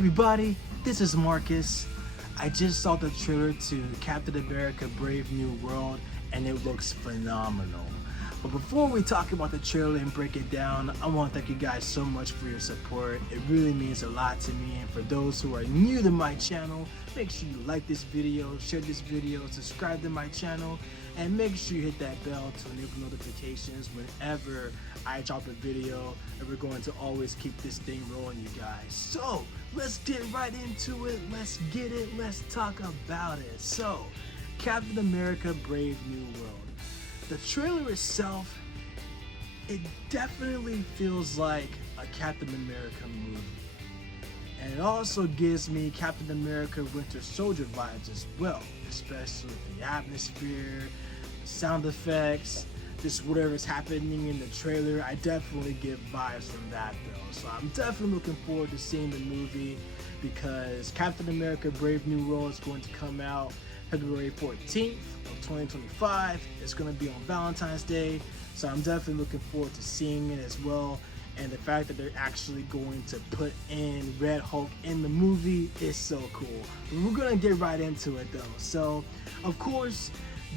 everybody, this is Marcus. I just saw the trailer to Captain America Brave New World and it looks phenomenal. But before we talk about the trailer and break it down, I want to thank you guys so much for your support. It really means a lot to me, and for those who are new to my channel, make sure you like this video, share this video, subscribe to my channel, and make sure you hit that bell to enable notifications whenever I drop a video, and we're going to always keep this thing rolling, you guys. So let's get right into it, let's get it, let's talk about it. So, Captain America Brave New World. The trailer itself, it definitely feels like a Captain America movie. And it also gives me Captain America Winter Soldier vibes as well, especially with the atmosphere, sound effects, just whatever's happening in the trailer. I definitely get vibes from that though. So I'm definitely looking forward to seeing the movie because Captain America Brave New World is going to come out February 14th of 2025. It's going to be on Valentine's Day, so I'm definitely looking forward to seeing it as well. And the fact that they're actually going to put in Red Hulk in the movie is so cool. We're going to get right into it though. So, of course,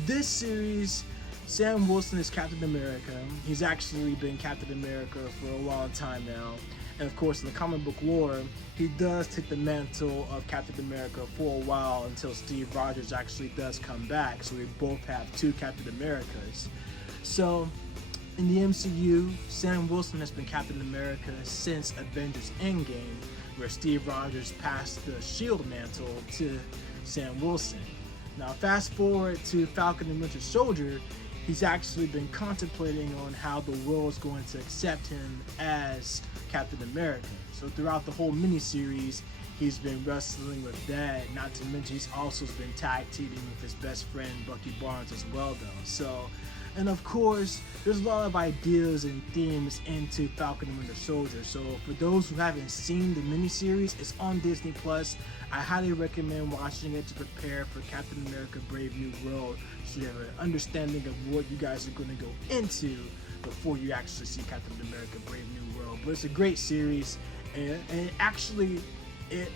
this series, Sam Wilson is Captain America. He's actually been Captain America for a long time now. And of course, in the comic book lore, he does take the mantle of Captain America for a while until Steve Rogers actually does come back. So we both have two Captain Americas. So in the MCU, Sam Wilson has been Captain America since Avengers Endgame, where Steve Rogers passed the SHIELD mantle to Sam Wilson. Now fast forward to Falcon and Winter Soldier, he's actually been contemplating on how the world is going to accept him as Captain America. So throughout the whole miniseries, he's been wrestling with that. Not to mention, he's also been tag teaming with his best friend Bucky Barnes as well, though. So, and of course, there's a lot of ideas and themes into Falcon and Winter Soldier. So for those who haven't seen the miniseries, it's on Disney Plus. I highly recommend watching it to prepare for Captain America Brave New World, so you have an understanding of what you guys are going to go into before you actually see Captain America Brave New World. But it's a great series, and actually it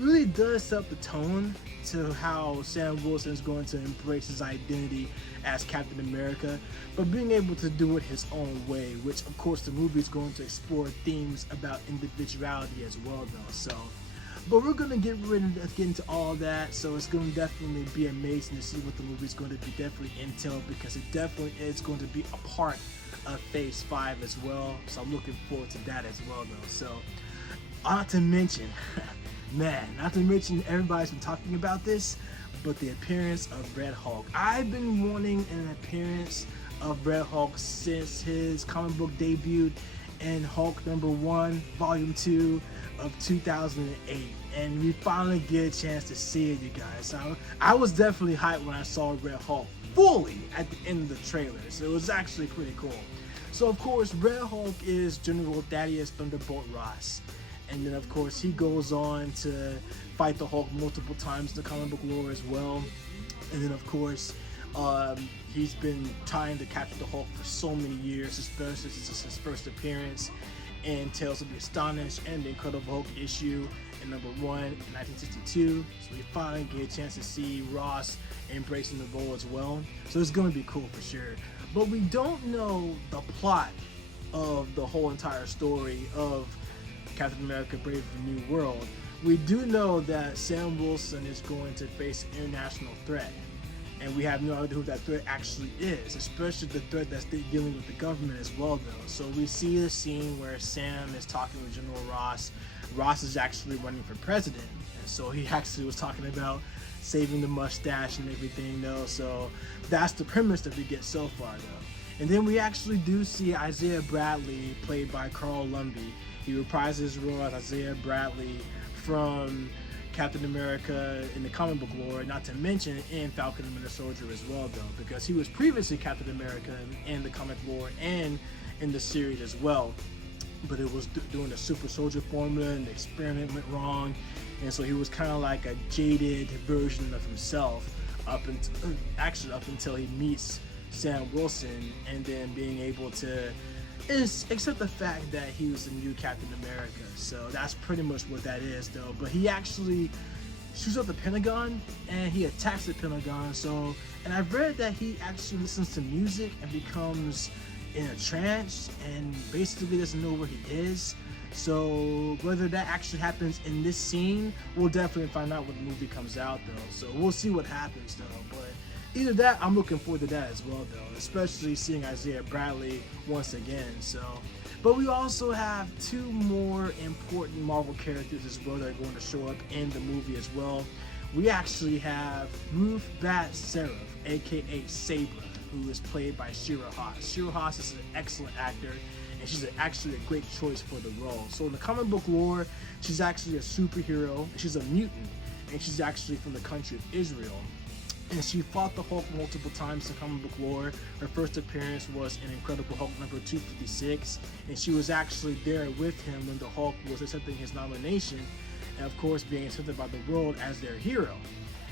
really does set up the tone to how Sam Wilson is going to embrace his identity as Captain America, but being able to do it his own way, which of course the movie is going to explore themes about individuality as well though. So, but we're going to get into all that, so it's going to definitely be amazing to see what the movie is going to be definitely entail, because it definitely is going to be a part of Phase 5 as well, so I'm looking forward to that as well though. So, not to mention, everybody's been talking about this, but the appearance of Red Hulk. I've been wanting an appearance of Red Hulk since his comic book debut in Hulk #1, Volume 2 of 2008, and we finally get a chance to see it, you guys. So I was definitely hyped when I saw Red Hulk fully at the end of the trailer, so it was actually pretty cool. So of course, Red Hulk is General Thaddeus Thunderbolt Ross, and then of course he goes on to fight the Hulk multiple times in the comic book lore as well. And then of course, he's been trying to capture the Hulk for so many years, especially since his first appearance in Tales of the Astonished and the Incredible Hulk issue in #1 in 1962. So we finally get a chance to see Ross embracing the role as well. So it's going to be cool for sure. But we don't know the plot of the whole entire story of Captain America Brave New World. We do know that Sam Wilson is going to face an international threat, and we have no idea who that threat actually is, especially the threat that's dealing with the government as well though. So we see the scene where Sam is talking with General Ross. Ross is actually running for president, and so he actually was talking about saving the mustache and everything though. So that's the premise that we get so far though. And then we actually do see Isaiah Bradley, played by Carl Lumbly. He reprises his role as Isaiah Bradley from Captain America in the comic book lore, not to mention in Falcon and Winter Soldier as well though, because he was previously Captain America in the comic lore and in the series as well. But it was doing the super soldier formula, and the experiment went wrong, and so he was kind of like a jaded version of himself up until he meets Sam Wilson, and then being able to except the fact that he was the new Captain America. So that's pretty much what that is, though. But he actually shoots up the Pentagon and he attacks the Pentagon. So, and I've read that he actually listens to music and becomes in a trance and basically doesn't know where he is. So whether that actually happens in this scene, we'll definitely find out when the movie comes out, though. So we'll see what happens, though. But either that, I'm looking forward to that as well, though, especially seeing Isaiah Bradley once again. So, but we also have two more important Marvel characters as well that are going to show up in the movie as well. We actually have Ruth Bader Seraph, aka Sabra, who is played by Shira Haas. Shira Haas is an excellent actor, and she's actually a great choice for the role. So in the comic book lore, she's actually a superhero. She's a mutant, and she's actually from the country of Israel. And she fought the Hulk multiple times in comic book lore. Her first appearance was in Incredible Hulk number 256, and she was actually there with him when the Hulk was accepting his nomination, and of course being accepted by the world as their hero.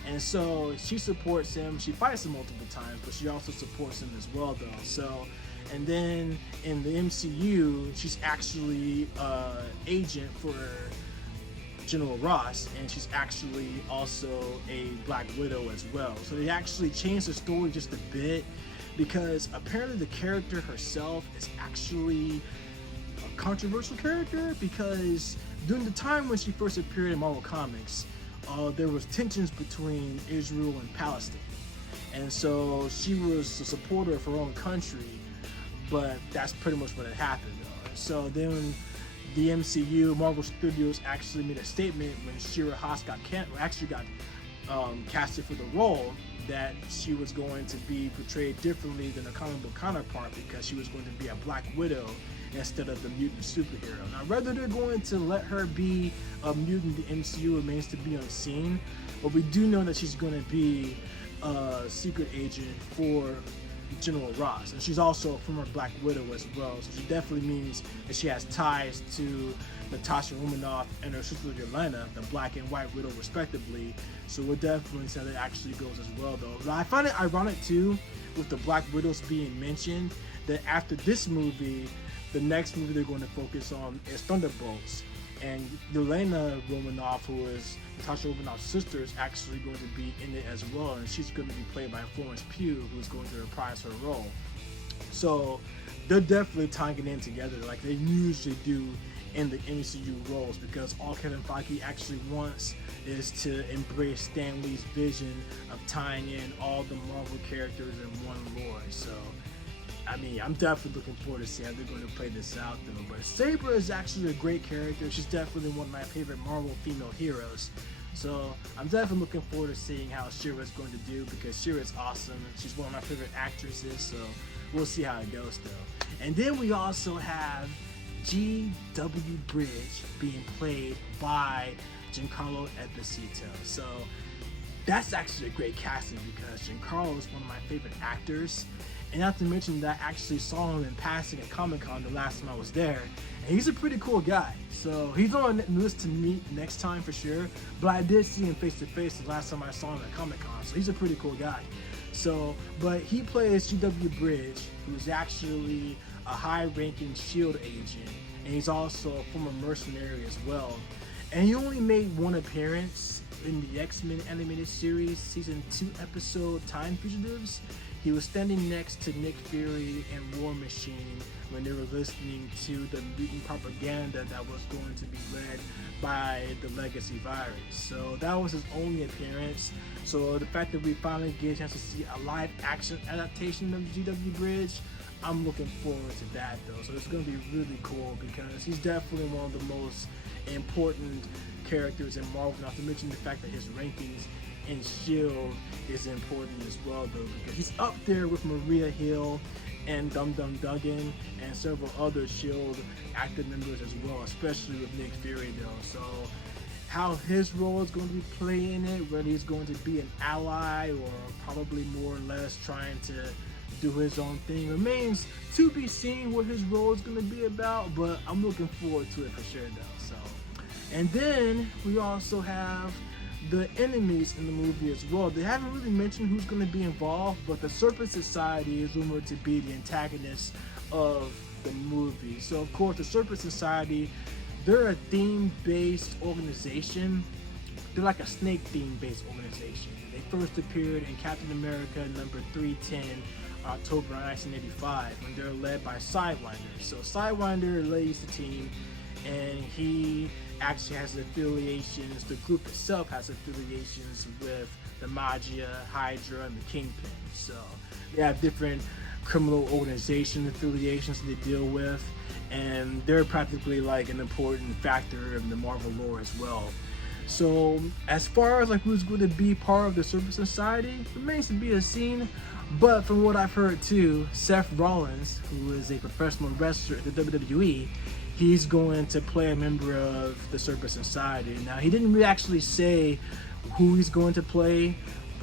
And so she supports him. She fights him multiple times, but she also supports him as well, though. So, and then in the MCU, she's actually agent for General Ross, and she's actually also a Black Widow as well. So they actually changed the story just a bit, because apparently the character herself is actually a controversial character, because during the time when she first appeared in Marvel Comics, there was tensions between Israel and Palestine, and so she was a supporter of her own country, but that's pretty much what had happened, though. So then the MCU, Marvel Studios, actually made a statement when Shira Haas got casted for the role, that she was going to be portrayed differently than her comic book counterpart, because she was going to be a Black Widow instead of the mutant superhero. Now, whether they're going to let her be a mutant in the MCU remains to be unseen, but we do know that she's going to be a secret agent for General Ross, and she's also a former Black Widow as well, so she definitely means that she has ties to Natasha Romanoff and her sister Yelena, the Black and White Widow respectively. So we'll definitely see how that actually goes as well, though. But I find it ironic too, with the Black Widows being mentioned, that after this movie, the next movie they're going to focus on is Thunderbolts, and Yelena Romanoff, who is Natasha Romanoff's sister, is actually going to be in it as well, and she's going to be played by Florence Pugh, who's going to reprise her role. So they're definitely tying it in together like they usually do in the MCU roles, because all Kevin Feige actually wants is to embrace Stan Lee's vision of tying in all the Marvel characters in one lore. So I mean, I'm definitely looking forward to seeing how they're going to play this out, though. But Sabra is actually a great character. She's definitely one of my favorite Marvel female heroes. So I'm definitely looking forward to seeing how Shira is going to do, because Shira is awesome. She's one of my favorite actresses, so we'll see how it goes, though. And then we also have G.W. Bridge being played by Giancarlo Esposito. So that's actually a great casting, because Giancarlo is one of my favorite actors. And not to mention that I actually saw him in passing at Comic-Con the last time I was there. And he's a pretty cool guy. So he's on the list to meet next time for sure. But I did see him face to face the last time I saw him at Comic-Con. So he's a pretty cool guy. So, but he plays G.W. Bridge, who's actually a high-ranking S.H.I.E.L.D. agent. And he's also a former mercenary as well. And he only made one appearance in the X-Men animated series, season 2 episode Time Fugitives. He was standing next to Nick Fury and War Machine when they were listening to the mutant propaganda that was going to be led by the Legacy virus. So that was his only appearance. So the fact that we finally get a chance to see a live action adaptation of GW Bridge, I'm looking forward to that, though. So it's going to be really cool, because he's definitely one of the most important characters in Marvel, not to mention the fact that his rankings in S.H.I.E.L.D. is important as well, though, because he's up there with Maria Hill and Dum Dum Dugan and several other S.H.I.E.L.D. active members as well, especially with Nick Fury, though. So how his role is going to be playing it, whether he's going to be an ally or probably more or less trying to do his own thing, remains to be seen what his role is going to be about, but I'm looking forward to it for sure, though. So, and then we also have the enemies in the movie as well. They haven't really mentioned who's going to be involved, but the Serpent Society is rumored to be the antagonist of the movie. So of course, the Serpent Society, they're a theme-based organization. They're like a snake theme-based organization. They first appeared in Captain America number 310, October 1985, when they're led by Sidewinder. So Sidewinder leads the team, and he actually has affiliations, the group itself has affiliations with the Magia, Hydra, and the Kingpin. So they have different criminal organization affiliations that they deal with, and they're practically like an important factor in the Marvel lore as well. So as far as like who's going to be part of the Serpent Society, remains to be seen. But from what I've heard too, Seth Rollins, who is a professional wrestler at the WWE, he's going to play a member of the Serpent Society. Now, he didn't really actually say who he's going to play,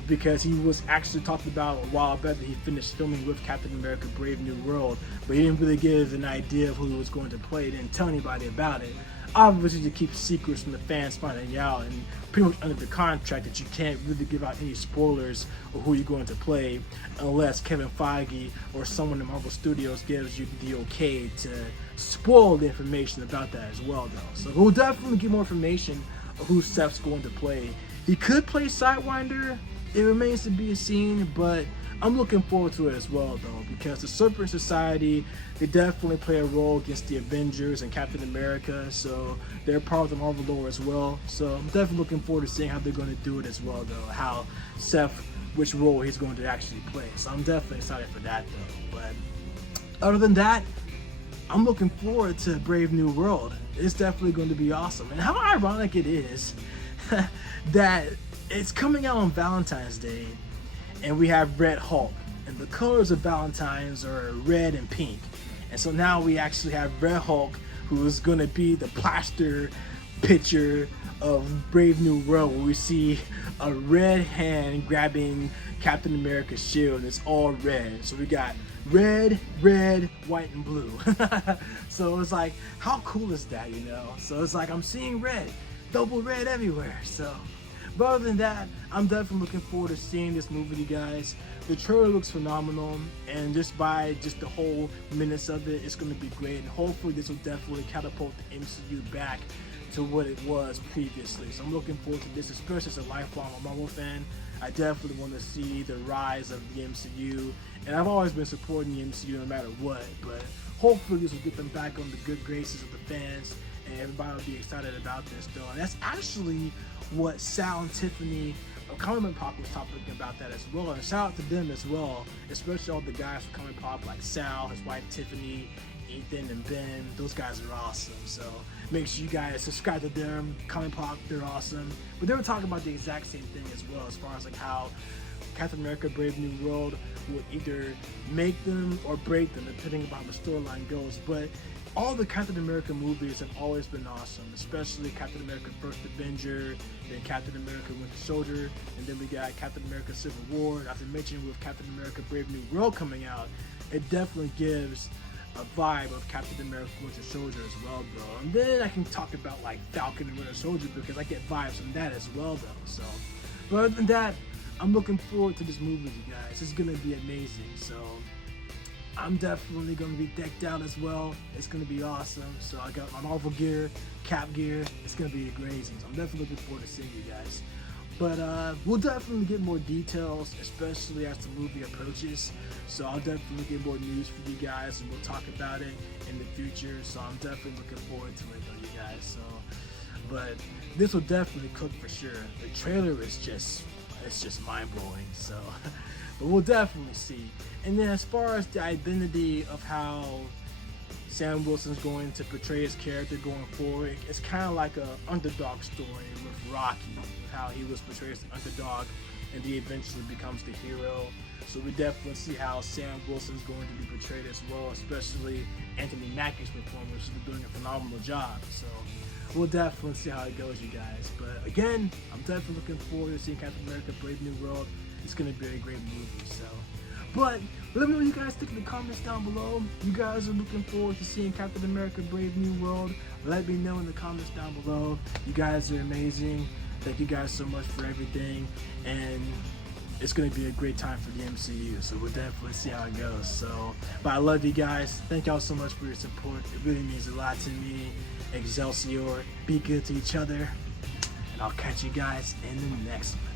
because he was actually talking about a while back that he finished filming with Captain America Brave New World, but he didn't really give an idea of who he was going to play. He didn't tell anybody about it. Obviously, to keep secrets from the fans finding out, and pretty much under the contract that you can't really give out any spoilers of who you're going to play unless Kevin Feige or someone in Marvel Studios gives you the okay to spoil the information about that as well, though. So we'll definitely get more information of who Seth's going to play. He could play Sidewinder. It remains to be seen, but I'm looking forward to it as well, though, because the Serpent Society, they definitely play a role against the Avengers and Captain America, so they're part of the Marvel lore as well. So I'm definitely looking forward to seeing how they're going to do it as well, though, how Seth, which role he's going to actually play. So I'm definitely excited for that, though. But other than that, I'm looking forward to Brave New World. It's definitely going to be awesome. And how ironic it is that it's coming out on Valentine's Day, and we have Red Hulk, and the colors of Valentine's are red and pink. And so now we actually have Red Hulk, who is going to be the plaster picture of Brave New World, where we see a red hand grabbing Captain America's shield, and it's all red. So we got red, white, and blue. So it's like, how cool is that, you know? So it's like, I'm seeing red, double red everywhere. So, but other than that, I'm definitely looking forward to seeing this movie, you guys. The trailer looks phenomenal, and just by the whole minutes of it, it's going to be great. And hopefully this will definitely catapult the MCU back to what it was previously. So I'm looking forward to this, especially as a lifelong Marvel fan. I definitely want to see the rise of the MCU, and I've always been supporting the MCU no matter what, but hopefully this will get them back on the good graces of the fans, and everybody will be excited about this, though. And that's actually what Sal and Tiffany of Comic Pop was talking about that as well, and shout out to them as well, especially all the guys from Comic Pop like Sal, his wife Tiffany, Ethan, and Ben. Those guys are awesome, so make sure you guys subscribe to them. Comic Pop, they're awesome. But they were talking about the exact same thing as well, as far as like how Captain America Brave New World would either make them or break them depending on how the storyline goes. But all the Captain America movies have always been awesome, especially Captain America First Avenger, then Captain America Winter Soldier, and then we got Captain America Civil War. Not to mention with Captain America Brave New World coming out, it definitely gives a vibe of Captain America Winter Soldier as well, bro. And then I can talk about like Falcon and Winter Soldier because I get vibes from that as well, though. So, but other than that, I'm looking forward to this movie, you guys. It's gonna be amazing. So I'm definitely gonna be decked out as well. It's gonna be awesome. So I got my Marvel gear, Cap gear. It's gonna be amazing. So I'm definitely looking forward to seeing you guys. But we'll definitely get more details, especially as the movie approaches. So I'll definitely get more news for you guys, and we'll talk about it in the future. So I'm definitely looking forward to it, though, you guys. So, but this will definitely cook for sure. The trailer is just mind blowing. So, but we'll definitely see. And then as far as the identity of how Sam Wilson's going to portray his character going forward, it's kind of like an underdog story with Rocky, how he was portrayed as the underdog and he eventually becomes the hero. So we definitely see how Sam Wilson's going to be portrayed as well, especially Anthony Mackie's performance, who's been doing a phenomenal job. So we'll definitely see how it goes, you guys. But again, I'm definitely looking forward to seeing Captain America Brave New World. It's going to be a great movie. So, but let me know what you guys think in the comments down below. You guys are looking forward to seeing Captain America Brave New World. Let me know in the comments down below. You guys are amazing. Thank you guys so much for everything. And it's going to be a great time for the MCU. So we'll definitely see how it goes. So, but I love you guys. Thank y'all so much for your support. It really means a lot to me. Excelsior. Be good to each other. And I'll catch you guys in the next one.